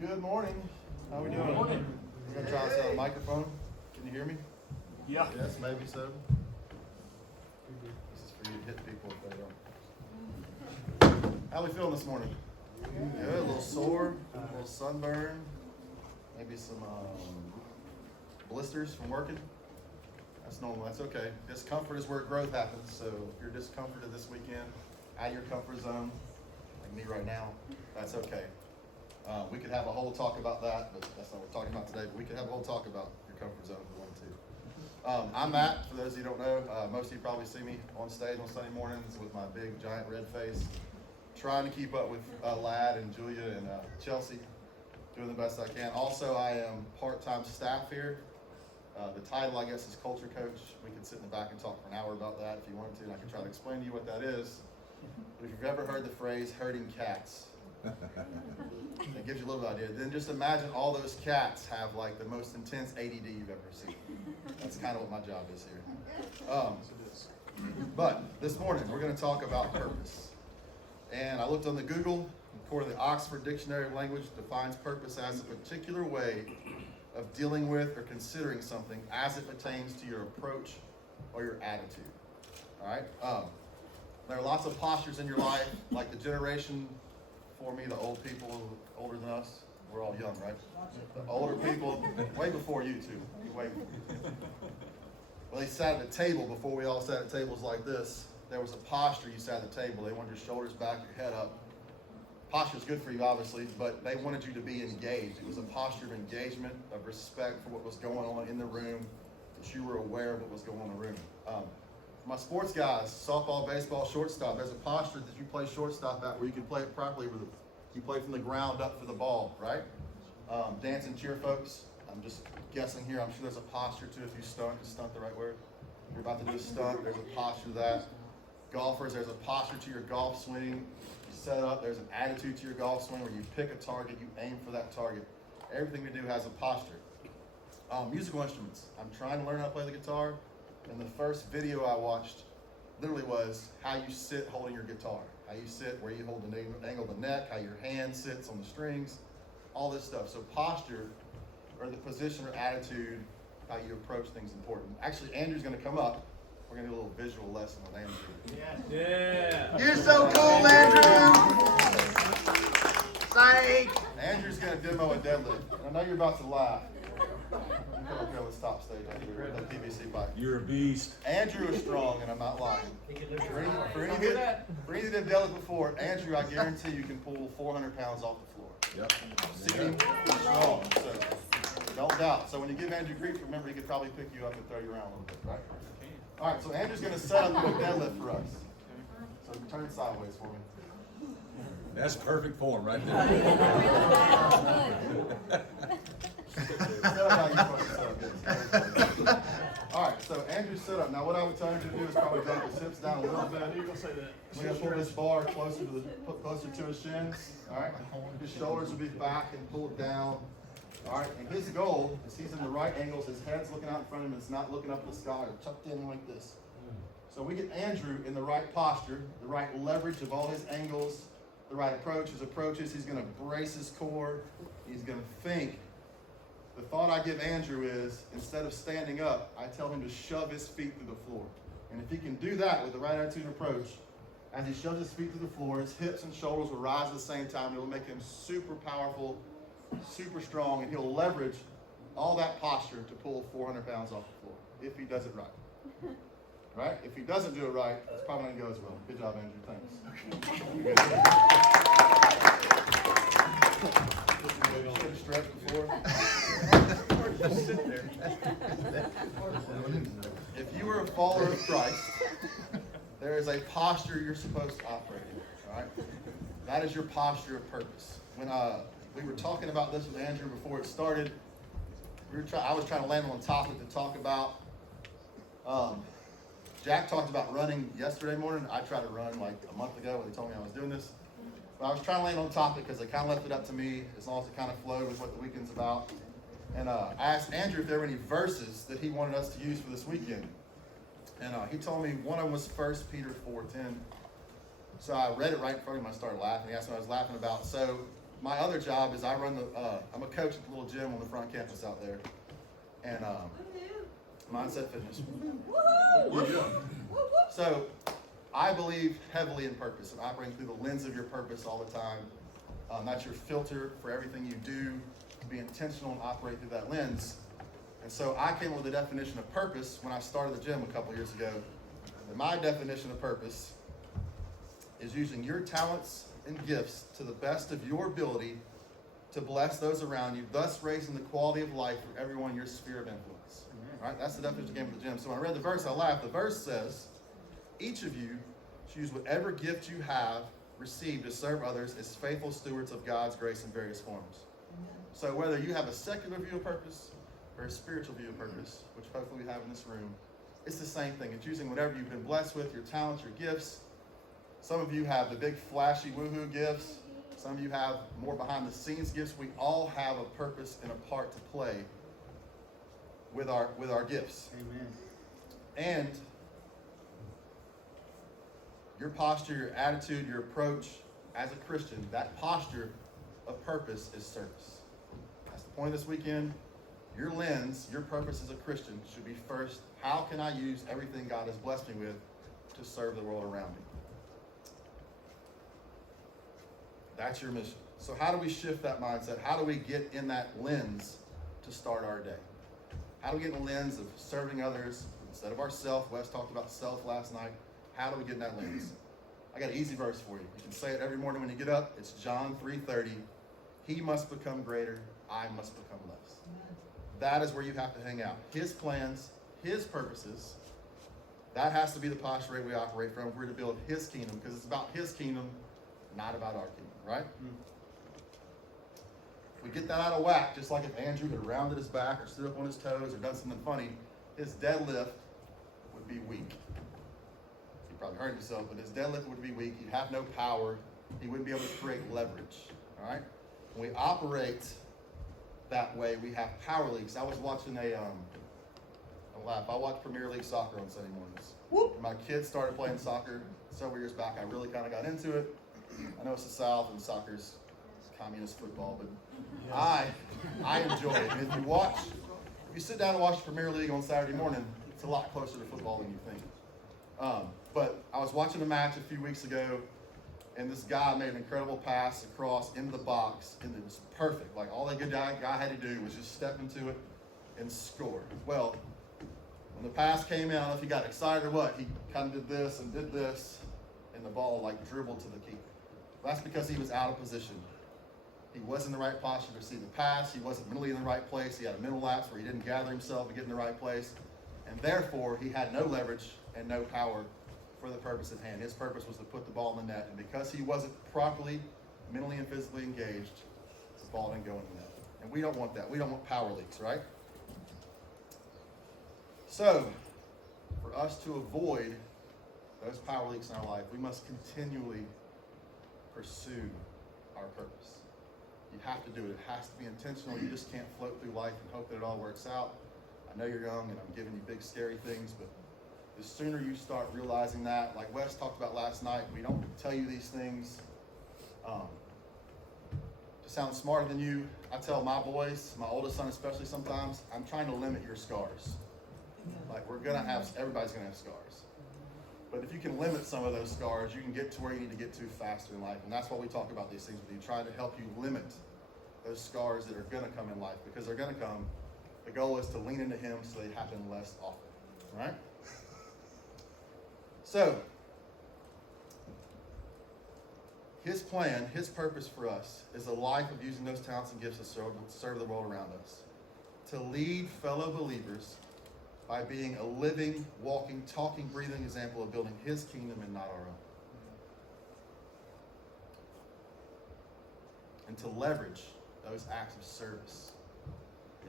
Good morning. How we doing? Good morning. We're gonna try this on the microphone. Can you hear me? Yeah. Yes, maybe so. This is for you to hit people if they don't. How we feeling this morning? Good. A little sore, a little sunburn, maybe some blisters from working. That's normal. That's okay. Discomfort is where growth happens. So if you're discomforted this weekend, out of your comfort zone, like me right now, that's okay. We could have a whole talk about that, but that's not what we're talking about today. But we could have a whole talk about your comfort zone if we want to. I'm Matt, for those of you who don't know. Most of you probably see me on stage on Sunday mornings with my big, giant red face, trying to keep up with Ladd and Julia and Chelsea, doing the best I can. Also, I am part-time staff here. The title, I guess, is culture coach. We could sit in the back and talk for an hour about that if you wanted to, and I can try to explain to you what that is. But if you've ever heard the phrase herding cats, it gives you a little bit of idea. Then just imagine all those cats have like the most intense ADD you've ever seen. That's kind of what my job is here. But this morning we're going to talk about purpose. And I looked on the Google, according to the Oxford Dictionary of Language, defines purpose as a particular way of dealing with or considering something as it pertains to your approach or your attitude. All right. There are lots of postures in your life, like the generation for me, the old people older than us. We're all young, right? The older people, way before you two, way before. Well, they sat at a table before we all sat at tables like this. There was a posture you sat at the table. They wanted your shoulders back, your head up. Posture's good for you, obviously, but they wanted you to be engaged. It was a posture of engagement, of respect for what was going on in the room, that you were aware of what was going on in the room. My sports guys, softball, baseball, shortstop, there's a posture that you play shortstop at where you can play it properly, where you play from the ground up for the ball, right? Dance and cheer folks, I'm just guessing here, I'm sure there's a posture too if you stunt. Is stunt the right word? You're about to do a stunt, there's a posture to that. Golfers, there's a posture to your golf swing. You set up, there's an attitude to your golf swing where you pick a target, you aim for that target. Everything we do has a posture. Musical instruments, I'm trying to learn how to play the guitar. And the first video I watched literally was how you sit holding your guitar. How you sit, where you hold the angle of the neck, how your hand sits on the strings, all this stuff. So posture, or the position or attitude, how you approach things is important. Actually, Andrew's going to come up. We're going to do a little visual lesson with Andrew. Yeah. You're so cool, Andrew! Psych! Andrew's going to demo a deadlift. I know you're about to laugh. Come up here, let's top stage, Andrew, with that PVC pipe. You're a beast. Andrew is strong, and I'm not lying. For any of you that have dealt with before, Andrew, I guarantee you can pull 400 pounds off the floor. Yep. See him? He's strong, so don't doubt. So when you give Andrew grief, remember he could probably pick you up and throw you around a little bit, right? All right, so Andrew's going to set up a deadlift for us. So turn sideways for me. That's perfect form right there. All right, so Andrew's set up. Now, what I would tell Andrew to do is probably drop his hips down a little bit. You're gonna say that. We're gonna pull this bar closer to his shins. All right, his shoulders will be back and pulled down. All right, and his goal is he's in the right angles. His head's looking out in front of him. It's not looking up at the sky or tucked in like this. So we get Andrew in the right posture, the right leverage of all his angles, the right approach. His approaches. He's gonna brace his core. He's gonna think. The thought I give Andrew is, instead of standing up, I tell him to shove his feet through the floor. And if he can do that with the right attitude and approach, as he shoves his feet through the floor, his hips and shoulders will rise at the same time. It'll make him super powerful, super strong, and he'll leverage all that posture to pull 400 pounds off the floor, if he does it right. Right? If he doesn't do it right, it's probably not going to go as well. Good job, Andrew. Thanks. Should have stretched before. Just sit there. If you were a follower of Christ, there is a posture you're supposed to operate in. All right? That is your posture of purpose. When we were talking about this with Andrew before it started, I was trying to land on a topic to talk about. Jack talked about running yesterday morning. I tried to run like a month ago when they told me I was doing this. But I was trying to land on a topic because they kind of left it up to me as long as it kind of flowed with what the weekend's about. And I asked Andrew if there were any verses that he wanted us to use for this weekend. And he told me one of them was 1 Peter 4:10. So I read it right in front of him. I started laughing. He asked me what I was laughing about. So my other job is I'm a coach at the little gym on the front campus out there. And Mindset Fitness. So I believe heavily in purpose and operating through the lens of your purpose all the time. That's your filter for everything you do. Be intentional and operate through that lens. And so I came up with the definition of purpose when I started the gym a couple years ago. And my definition of purpose is using your talents and gifts to the best of your ability to bless those around you, thus raising the quality of life for everyone in your sphere of influence. All right? That's the definition I came with the gym. So when I read the verse, I laughed. The verse says, each of you should use whatever gift you have received to serve others as faithful stewards of God's grace in various forms. So whether you have a secular view of purpose or a spiritual view of purpose, which hopefully we have in this room, it's the same thing. It's using whatever you've been blessed with, your talents, your gifts. Some of you have the big flashy woohoo gifts. Some of you have more behind the scenes gifts. We all have a purpose and a part to play with our gifts. Amen. And your posture, your attitude, your approach as a Christian, that posture of purpose is service. That's the point of this weekend. Your lens, your purpose as a Christian should be first, how can I use everything God has blessed me with to serve the world around me? That's your mission. So how do we shift that mindset? How do we get in that lens to start our day? How do we get in the lens of serving others instead of ourselves? Wes talked about self last night. How do we get in that lens? I got an easy verse for you. You can say it every morning when you get up. It's John 3:30. He must become greater. I must become less. That is where you have to hang out. His plans, his purposes. That has to be the posture we operate from if we're to build his kingdom, because it's about his kingdom, not about our kingdom, right? If we get that out of whack, just like if Andrew had rounded his back or stood up on his toes or done something funny, his deadlift would be weak. He probably hurt himself, but his deadlift would be weak. He'd have no power. He wouldn't be able to create leverage, all right? When we operate that way, we have power leagues. I was watching I watched Premier League soccer on Sunday mornings. When my kids started playing soccer several years back, I really kind of got into it. I know it's the South and soccer's communist football, but I enjoy it. And if you sit down and watch the Premier League on Saturday morning, it's a lot closer to football than you think. But I was watching a match a few weeks ago, and this guy made an incredible pass across into the box, and it was perfect. Like, all that good guy had to do was just step into it and score. Well, when the pass came in, I don't know if he got excited or what, he kind of did this, and the ball like dribbled to the keeper. That's because he was out of position. He wasn't in the right posture to receive the pass. He wasn't mentally in the right place. He had a mental lapse where he didn't gather himself to get in the right place. And therefore, he had no leverage and no power for the purpose at hand. His purpose was to put the ball in the net. And because he wasn't properly mentally and physically engaged, the ball didn't go in the net. And we don't want that. We don't want power leaks, right? So, for us to avoid those power leaks in our life, we must continually pursue our purpose. You have to do it. It has to be intentional. You just can't float through life and hope that it all works out. I know you're young and I'm giving you big scary things, but the sooner you start realizing that, like Wes talked about last night, we don't tell you these things to sound smarter than you. I tell my boys, my oldest son especially sometimes, I'm trying to limit your scars. Like, everybody's gonna have scars. But if you can limit some of those scars, you can get to where you need to get to faster in life. And that's why we talk about these things with you, trying to help you limit those scars that are gonna come in life, because they're gonna come. The goal is to lean into him so they happen less often, right? So, his plan, his purpose for us is a life of using those talents and gifts to serve the world around us. To lead fellow believers by being a living, walking, talking, breathing example of building his kingdom and not our own. And to leverage those acts of service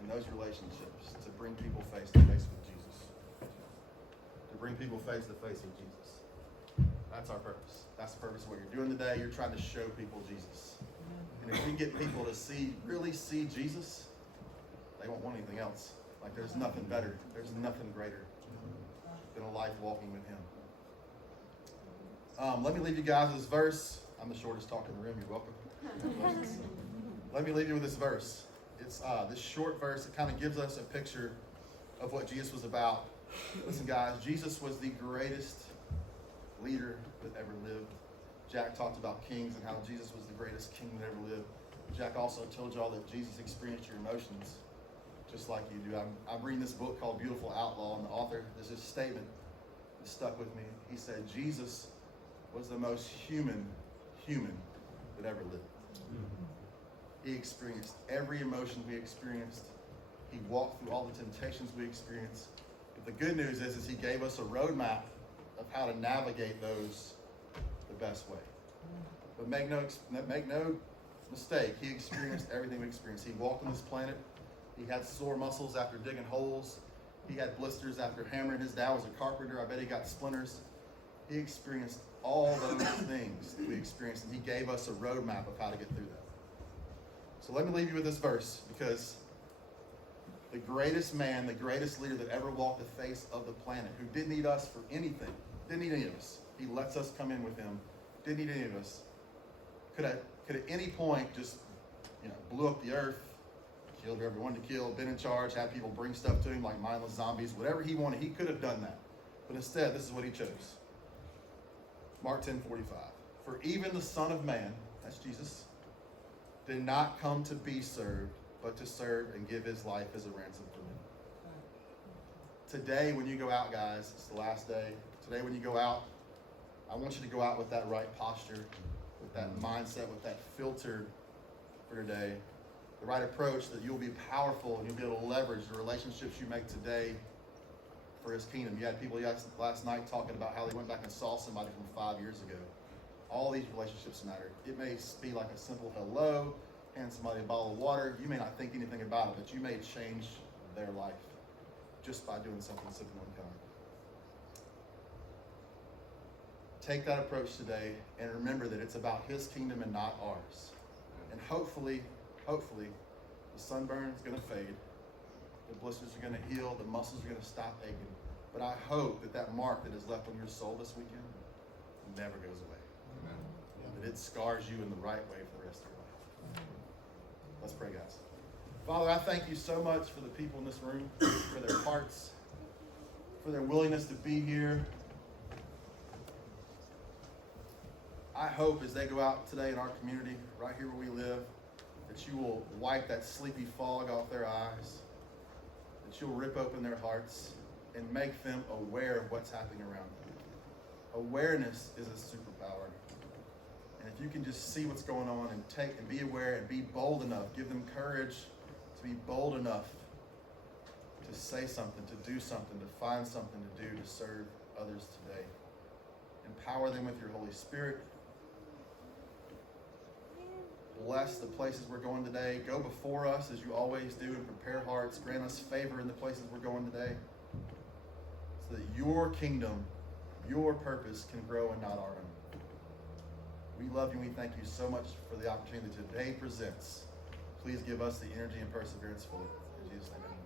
in those relationships to bring people face to face with Jesus. To bring people face to face with Jesus. That's our purpose. That's the purpose of what you're doing today. You're trying to show people Jesus. And if you get people to really see Jesus, they won't want anything else. Like, there's nothing better. There's nothing greater than a life walking with him. Let me leave you guys with this verse. I'm the shortest talker in the room. You're welcome. Let me leave you with this verse. It's this short verse. It kind of gives us a picture of what Jesus was about. Listen, guys, Jesus was the greatest leader that ever lived. Jack talked about kings and how Jesus was the greatest king that ever lived. Jack also told y'all that Jesus experienced your emotions just like you do. I'm reading this book called Beautiful Outlaw, and the author, there's this statement that stuck with me. He said, Jesus was the most human that ever lived. He experienced every emotion we experienced. He walked through all the temptations we experienced. But the good news is he gave us a roadmap of how to navigate those the best way. But make no mistake, he experienced everything we experienced. He walked on this planet. He had sore muscles after digging holes. He had blisters after hammering. His dad was a carpenter. I bet he got splinters. He experienced all those things that we experienced, and he gave us a roadmap of how to get through that. So let me leave you with this verse, because the greatest man, the greatest leader that ever walked the face of the planet, who didn't need us for anything, didn't need any of us. He lets us come in with him. Didn't need any of us. Could at any point just, blew up the earth, killed whoever he wanted to kill, been in charge, had people bring stuff to him like mindless zombies, whatever he wanted, he could have done that. But instead, this is what he chose. Mark 10:45. For even the Son of Man, that's Jesus, did not come to be served, but to serve and give his life as a ransom for many. Today, when you go out, guys, it's the last day. Today, when you go out, I want you to go out with that right posture, with that mindset, with that filter for your day, the right approach, that you'll be powerful and you'll be able to leverage the relationships you make today for his kingdom. You had people last night talking about how they went back and saw somebody from 5 years ago. All these relationships matter. It may be like a simple hello, hand somebody a bottle of water. You may not think anything about it, but you may change their life just by doing something simple and kind. Take that approach today and remember that it's about his kingdom and not ours. And hopefully, the sunburn is going to fade. The blisters are going to heal. The muscles are going to stop aching. But I hope that mark that is left on your soul this weekend never goes away. Amen. That it scars you in the right way for the rest of your life. Let's pray, guys. Father, I thank you so much for the people in this room, for their hearts, for their willingness to be here. I hope as they go out today in our community, right here where we live, that you will wipe that sleepy fog off their eyes, that you'll rip open their hearts and make them aware of what's happening around them. Awareness is a superpower. And if you can just see what's going on and be aware and be bold enough, give them courage to be bold enough to say something, to do something, to find something to do to serve others today. Empower them with your Holy Spirit. Bless the places we're going today. Go before us as you always do and prepare hearts. Grant us favor in the places we're going today, so that your kingdom, your purpose can grow and not our own. We love you and we thank you so much for the opportunity that today presents. Please give us the energy and perseverance for it. In Jesus' name.